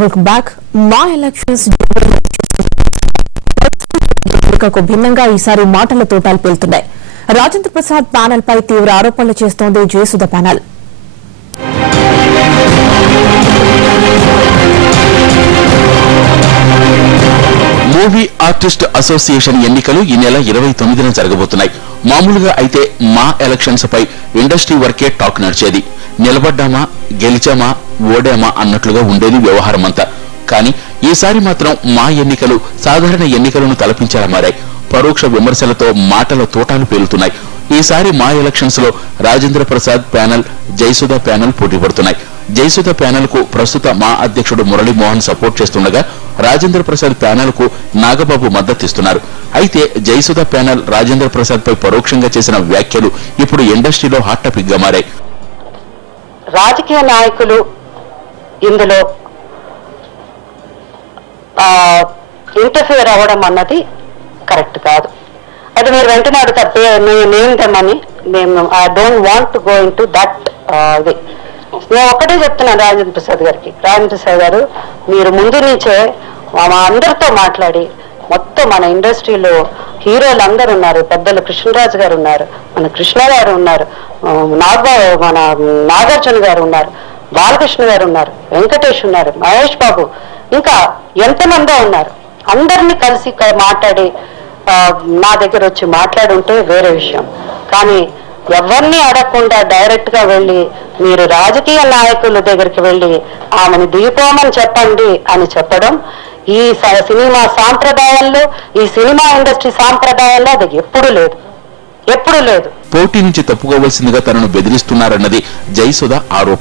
Welcome back. మా elections భిన్నంగా ఈసారి మాటల తోటాలు పేలుతున్నాయి. రాజేంద్ర ప్రసాద్ ప్యానెల్ పై తీవ్ర ఆరోపణలు చేస్తోంది Jayasudha panel. Movie artist association ఎన్నికలు ఈ నెల 29న జరగబోతున్నాయి. మామూలుగా అయితే మా ఎలక్షన్స్ పై ఇండస్ట్రీ వరకే టాక్ నడిచేది. నిలబడ్డామా, గెలిచామా, ఓడామా అన్నట్లుగా ఉండేది వ్యవహారం అంతా. కానీ ఈసారి మాత్రం మా ఎన్నికలు సాధారణ ఎన్నికలను తలపించేలా మారాయి. పరోక్ష విమర్శలతో మాటల తోటాలు పేలుతున్నాయి. ఈసారి మా ఎలక్షన్స్ లో రాజేంద్ర ప్రసాద్ ప్యానెల్, జయసుధ ప్యానెల్ పోటీ పడుతున్నాయి. జయసుధ ప్యానెల్ కు ప్రస్తుత మా అధ్యక్షుడు మురళీమోహన్ సపోర్ట్ చేస్తుండగా రాజేంద్ర ప్రసాద్ ప్యానెల్ కు నాగబాబు మద్దతిస్తున్నారు. అయితే జయసుధ ప్యానెల్ రాజేంద్ర ప్రసాద్ పై పరోక్షంగా చేసిన వ్యాఖ్యలు ఇప్పుడు ఇండస్ట్రీలో హాట్ టాపిక్ గా మారాయి. రాజకీయ నాయకులు ఇందులో ఇంటర్ఫియర్ అవ్వడం అన్నది కరెక్ట్ కాదు. అయితే మీరు వెంటనే అడుగుతారు నేమ్ దెమ్మని. మేము I don't want to go in to that. ఇది నేను ఒక్కటే చెప్తున్నాను రాజేంద్ర ప్రసాద్ గారికి. రాజేంద్ర ప్రసాద్ గారు, మీరు ముందు నుంచే మా అందరితో మాట్లాడి మొత్తం మన ఇండస్ట్రీలో హీరోలు అందరు ఉన్నారు. పెద్దలు కృష్ణరాజు గారు ఉన్నారు, మన కృష్ణ గారు ఉన్నారు, మన నాగార్జున గారు ఉన్నారు, బాలకృష్ణ గారు ఉన్నారు, వెంకటేష్ ఉన్నారు, మహేష్ బాబు, ఇంకా ఎంతమందో ఉన్నారు. అందరినీ కలిసి మాట్లాడి నా దగ్గర వచ్చి మాట్లాడుంటే వేరే విషయం. కానీ ఎవరిని అడగకుండా డైరెక్ట్ గా వెళ్ళి మీరు రాజకీయ నాయకుల దగ్గరికి వెళ్ళి ఆమెను దిగిపోమని చెప్పండి అని చెప్పడం ఈ సినిమా సాంప్రదాయంలో, ఈ సినిమా ఇండస్ట్రీ సాంప్రదాయంలో అది ఎప్పుడు లేదు. పోటీ నుంచి తప్పుకోవాల్సిందిగా తనను బెదిరిస్తున్నారన్నది జయసుధ ఆరోపణ.